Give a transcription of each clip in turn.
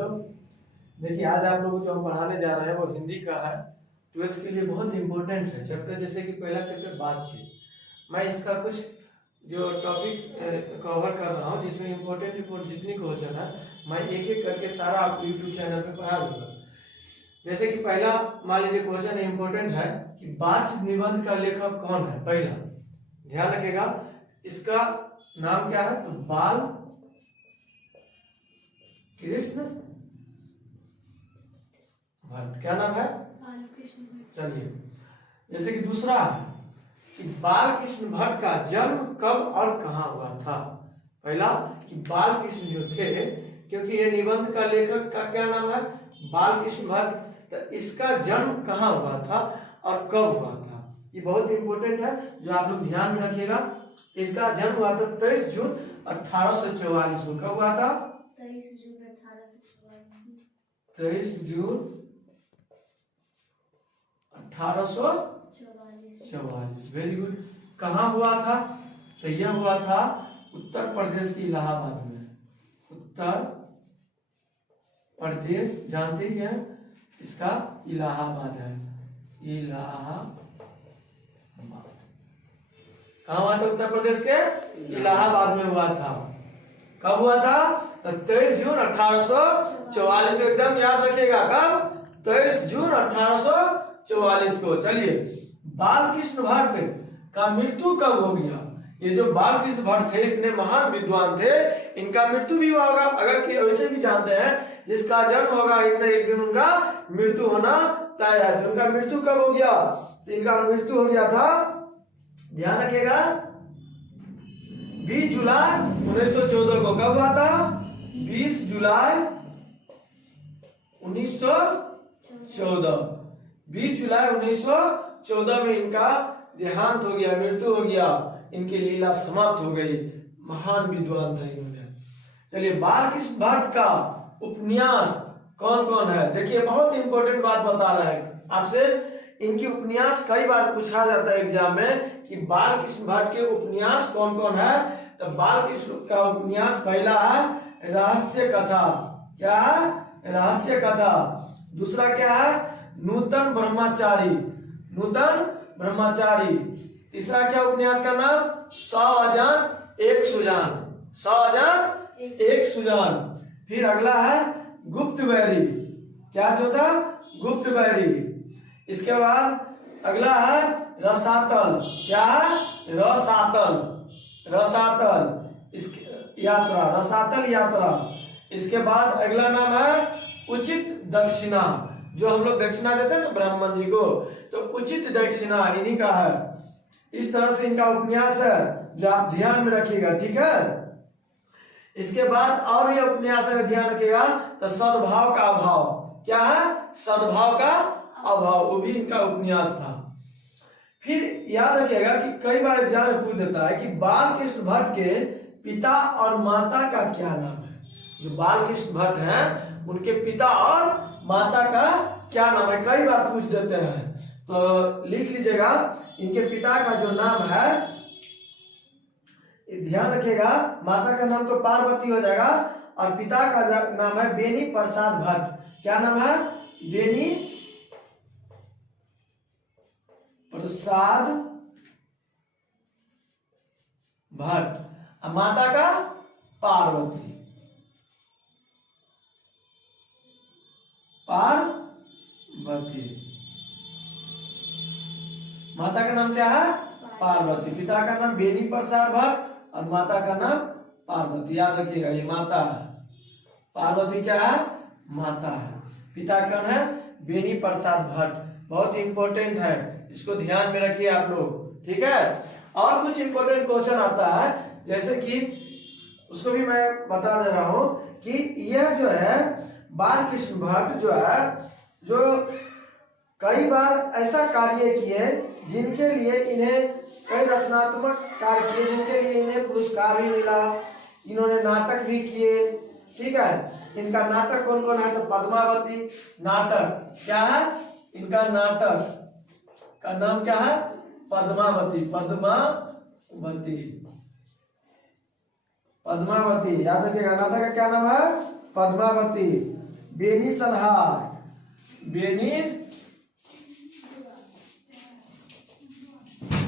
Hello. देखिए आज आप लोगों को जो हम पढ़ाने जा रहे हैं वो हिंदी का है। 12th के लिए बहुत इंपॉर्टेंट है चैप्टर, जैसे कि पहला चैप्टर बातचीत। मैं इसका कुछ जो टॉपिक कवर कर रहा हूँ जिसमें इंपॉर्टेंट जितनी क्वेश्चन है मैं एक एक करके सारा आप यूट्यूब चैनल पे पढ़ा दूंगा। जैसे कि पहला मान लीजिए क्वेश्चन इंपॉर्टेंट है कि बातचीत निबंध का लेखक कौन है। पहला ध्यान रखिएगा, इसका नाम क्या है तो बाल कृष्ण भट्ट। क्या नाम है? बालकृष्ण भट्ट। चलिए, जैसे कि दूसरा है कि बालकृष्ण भट्ट का जन्म कब और कहाँ हुआ था। पहला कि बालकृष्ण जो थे, क्योंकि ये निबंध का लेखक का क्या नाम है बालकृष्ण भट्ट, तो इसका जन्म कहाँ हुआ था और कब हुआ था, ये बहुत इंपॉर्टेंट है जो आप लोग ध्यान में रखिएगा। इसका जन्म हुआ था 23 जून 1844 को। कब हुआ था? 23 जून 1844। 23 जून 1844। Very good. कहाँ हुआ था? तो यह हुआ था उत्तर प्रदेश के इलाहाबाद में। उत्तर प्रदेश जानते ही हैं, इसका इलाहाबाद है। इलाहाबाद कहाँ हुआ था? उत्तर प्रदेश के इलाहाबाद में हुआ था। कब हुआ था? तो 23 जून 1844 एकदम याद रखिएगा। कब? 23 जून 1844 को। चलिए, बालकृष्ण भट्ट का मृत्यु कब हो गया? ये जो बालकृष्ण भट्ट थे इतने महान विद्वान थे, इनका मृत्यु भी हुआ होगा। अगर कि वैसे भी जानते हैं जिसका जन्म होगा एक न एक दिन उनका मृत्यु होना तय है। तो उनका मृत्यु कब हो गया? तो इनका मृत्यु हो गया था, ध्यान रखिएगा, 20 जुलाई 1914 को। कब हुआ था? 20 जुलाई 1914। 20 जुलाई 1914 में इनका देहांत हो गया, मृत्यु हो गया, इनकी लीला समाप्त हो गई। महान विद्वान थे इन्होंने। चलिए, बालकृष्ण भट्ट का उपन्यास कौन कौन है? देखिए बहुत इंपॉर्टेंट बात बता रहा है आपसे। इनकी उपन्यास कई बार पूछा जाता है एग्जाम में कि बालकृष्ण भट्ट के उपन्यास कौन कौन है। तो बालकृष्ण का उपन्यास पहला है रहस्य कथा। क्या है? रहस्य कथा। दूसरा क्या है? नूतन ब्रह्मचारी। नूतन ब्रह्मचारी। तीसरा क्या उपन्यास का नाम? 100 अजान एक सुजान। 100 अजान एक सुजान। फिर अगला है गुप्त बैरी। क्या जो था? गुप्त बैरी। इसके बाद अगला है रसातल। क्या है? रसातल। रसातल इसके यात्रा, रसातल यात्रा। इसके बाद अगला नाम है उचित दक्षिणा। जो हम लोग दक्षिणा देते हैं ना ब्राह्मण जी को, तो उचित दक्षिणा इन्हीं का है। इस तरह से इनका उपन्यास है जो आप ध्यान में रखिएगा, ठीक है। इसके बाद और ये उपन्यास है, ध्यान रखिएगा, तो सद्भाव का अभाव। क्या है? सद्भाव का अभाव, वो भी इनका उपन्यास था। फिर याद रखिएगा कि कई बार एग्जाम में पूछ देता है कि बालकृष्ण भट्ट के पिता और माता का क्या नाम है। जो बालकृष्ण भट्ट हैं उनके पिता और माता का क्या नाम है, कई बार पूछ देते हैं। तो लिख लीजिएगा, इनके पिता का जो नाम है, ध्यान रखिएगा, माता का नाम तो पार्वती हो जाएगा और पिता का नाम है बेनी प्रसाद भट्ट। क्या नाम है? बेनी प्रसाद भट्ट। माता का पार्वती। पार्वती। माता का नाम क्या है? पार्वती। पिता का नाम बेनी प्रसाद भट्ट और माता का नाम पार्वती। याद रखिएगा, ये माता है, पार्वती क्या है? माता है। पिता कौन है? बेनी प्रसाद भट्ट। बहुत इंपॉर्टेंट है, इसको ध्यान में रखिए आप लोग, ठीक है। और कुछ इंपॉर्टेंट क्वेश्चन आता है, जैसे कि उसको भी मैं बता दे रहा हूं कि यह जो है बालकृष्ण भट्ट जो है, जो कई बार ऐसा कार्य किए जिनके लिए इन्हें, कई रचनात्मक कार्य किए जिनके लिए इन्हें पुरस्कार भी मिला। इन्होंने नाटक भी किए, ठीक है। इनका नाटक कौन कौन है? तो पद्मावती नाटक। क्या है इनका नाटक का नाम? क्या है? पद्मावती। पद्मावती। पद्मावती याद रखिएगा, नाटक का क्या नाम है? पद्मावती। बेनी संहार, बेनी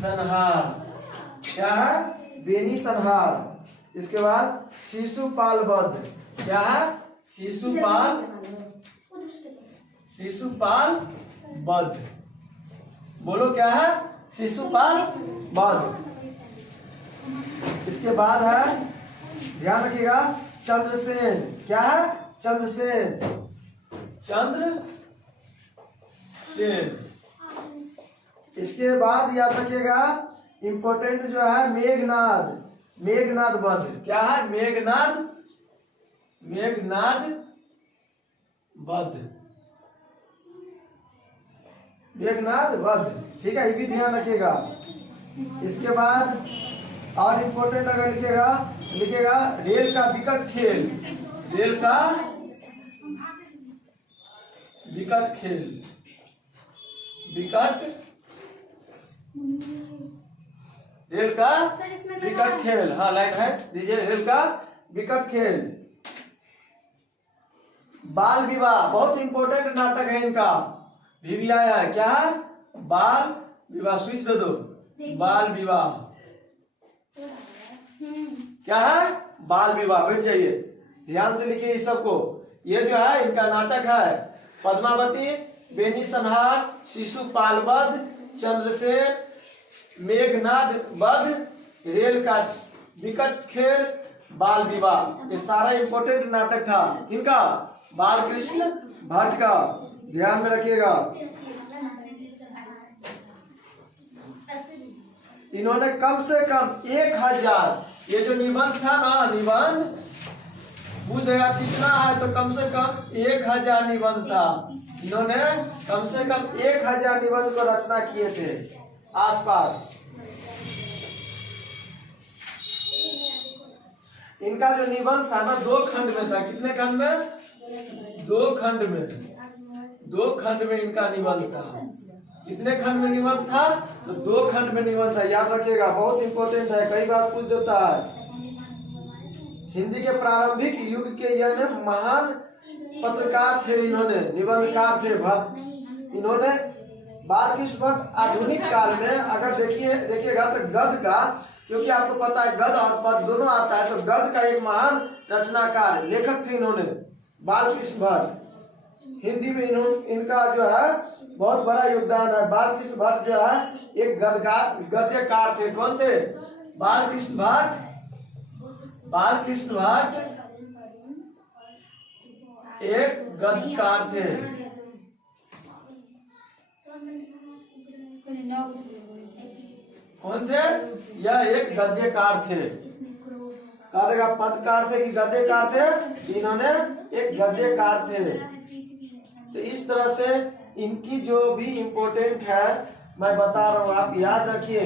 संहार, क्या है? बेनी संहार। इसके बाद शिशुपाल वध, क्या है? शिशुपाल, शिशुपाल वध। बोलो क्या है? शिशुपाल वध। इसके बाद है, ध्यान रखिएगा, चंद्रसेन, क्या है? चंद्रसेन, चंद्रसेन। इसके बाद याद रखिएगा, इंपॉर्टेंट जो है मेघनाद, मेघनाद वध, क्या है? मेघनाद, मेघनाद वध, मेघनाद वध, ठीक है, ये भी ध्यान रखिएगा। इसके बाद और इंपॉर्टेंट अगर लिखिएगा, लिखिएगा रेल का विकट खेल, रेल का विकट खेल, विकट, रेल का विकट खेल, हाँ लाइन है, दीजिए, रेल का विकट खेल। बाल विवाह, बहुत इंपॉर्टेंट नाटक है इनका, भी आया है, क्या है? बाल विवाह, स्विच दे दो, बाल विवाह, क्या है? बाल विवाह, बैठ जाइए, ध्यान से लिखिए इस सबको। ये जो है इनका नाटक है, पद्मावती, बेनी संहार, शिशुपाल वध, चंद्रसेन, मेघनाद वध, रेल का विकट खेल, बाल विवाह, ये सारा इंपॉर्टेंट नाटक था। किनका? बालकृष्ण भट्ट का, ध्यान में रखिएगा। इन्होंने कम से कम 1000, ये जो निबंध था ना, निबंध बुझ गया कितना है, तो कम से कम 1000 निबंध था। इन्होंने कम से कम 1000 निबंध को रचना किए थे आसपास। इनका जो निबंध था ना, 2 खंड में था। कितने खंड में? 2 खंड में, 2 खंड में इनका निबंध था। कितने खंड में निबंध था? तो 2 खंड में निबंध था, याद रखिएगा, बहुत इंपॉर्टेंट है, कई बार पूछ देता है। हिंदी के प्रारंभिक युग के यह महान पत्रकार थे, इन्होंने निबंधकार थे भट्ट। इन्होंने बालकृष्ण भट्ट आधुनिक काल में अगर देखिएगा तो गद्य का, क्योंकि आपको पता है गद्य और पद्य दोनों आता है, तो गद्य का एक महान रचनाकार लेखक थे इन्होंने, बालकृष्ण भट्ट। हिंदी में इनका जो है बहुत बड़ा योगदान है। बालकृष्ण भट्ट जो है एक गद्यकार थे। कौन थे? बालकृष्ण भट्ट, बालकृष्ण भट्ट एक गद्यकार थे। कौन थे? यह एक गद्यकार थे। कहा देगा पत्रकार थे कि गद्यकार थे? इन्होंने एक गद्यकार थे। तो इस तरह से इनकी जो भी इम्पोर्टेंट है मैं बता रहा हूँ, आप याद रखिए।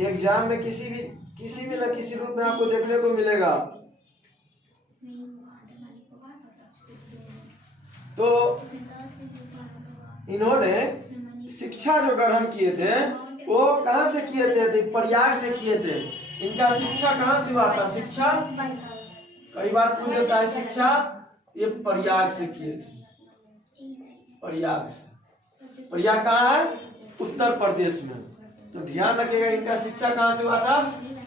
एग्जाम में किसी भी न किसी रूप में आपको देखने को मिलेगा। तो इन्होंने शिक्षा जो ग्रहण किए थे वो कहाँ से किए थे? तो प्रयाग से किए थे। इनका शिक्षा कहाँ से हुआ था? शिक्षा कई बार पूछ देता है, शिक्षा ये प्रयाग से किए थे। प्रयाग से, प्रयाग कहाँ है? उत्तर प्रदेश में। तो ध्यान रखिएगा इनका शिक्षा कहाँ से हुआ था?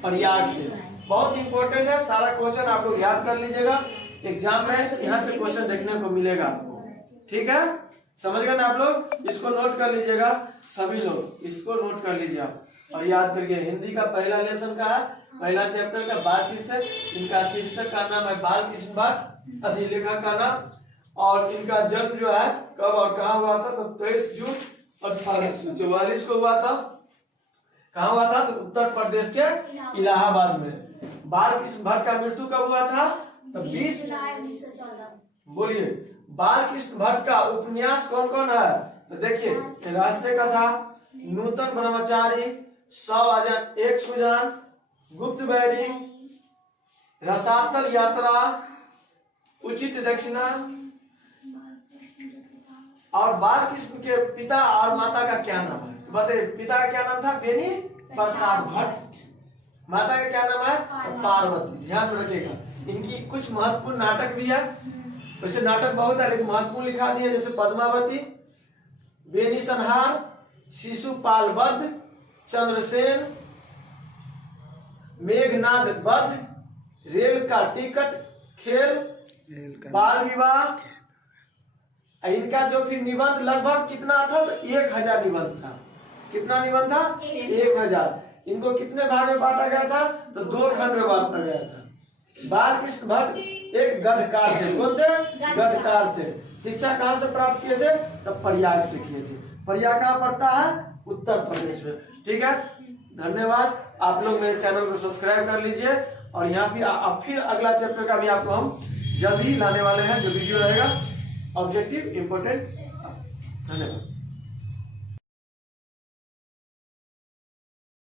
प्रयाग से। बहुत इंपॉर्टेंट है, सारा क्वेश्चन आप लोग याद कर लीजिएगा, एग्जाम में यहाँ से क्वेश्चन देखने को मिलेगा आपको। ठीक है, समझ गए ना आप लोग? इसको नोट कर लीजिएगा, सभी लोग इसको नोट कर लीजिए आप और याद करिए। हिंदी का पहला लेसन का है, पहला चैप्टर का बाल शीर्षक। इनका शीर्षक का नाम है बालकृष्ण भट्ट, अधिलेखक का नाम। और इनका जन्म जो है कब और कहाँ हुआ था? तो 23 जून 1844 को हुआ था। कहाँ हुआ था? तो उत्तर प्रदेश के इलाहाबाद में। बालकृष्ण भट्ट का मृत्यु कब हुआ था? तो 20 जुलाई 1914। बोलिए, बालकृष्ण भट्ट का उपन्यास कौन कौन है? तो देखिए, राष्ट्रीय कथा, नूतन ब्रह्मचारी, 100 एक सुजान, गुप्त बैरी, रसातल यात्रा, उचित दक्षिणा। और बालकृष्ण के पिता और माता का क्या नाम है? तो बताइए, पिता का क्या नाम था? बेनी प्रसाद भट्ट। माता का क्या नाम है? पार्वती। ध्यान में रखिएगा। इनकी कुछ महत्वपूर्ण नाटक भी है। वैसे नाटक बहुत है लेकिन महत्वपूर्ण लिखा दिए, जैसे पद्मावती, बेनिसंहार, शिशुपाल वध, चंद्रसेन, मेघनाद वध, रेल का टिकट, खेल, बाल विवाह। इनका जो फिर निबंध लगभग कितना था, तो 1000 निबंध था। कितना निबंध था? 1000। इनको कितने भाग में बांटा गया था, तो 2 खंड में बांटा गया था। बालकृष्ण भट्ट एक गढ़कार थे। कौन थे? गढ़कार थे। शिक्षा कहाँ से प्राप्त किए थे? तब प्रयाग से किए थे। प्रयाग कहाँ पड़ता है? उत्तर प्रदेश में। ठीक है, धन्यवाद। आप लोग मेरे चैनल को सब्सक्राइब कर लीजिए, और यहाँ भी अब फिर अगला चैप्टर का भी आपको हम जल्द ही लाने वाले हैं, जो वीडियो रहेगा ऑब्जेक्टिव इम्पोर्टेंट। धन्यवाद।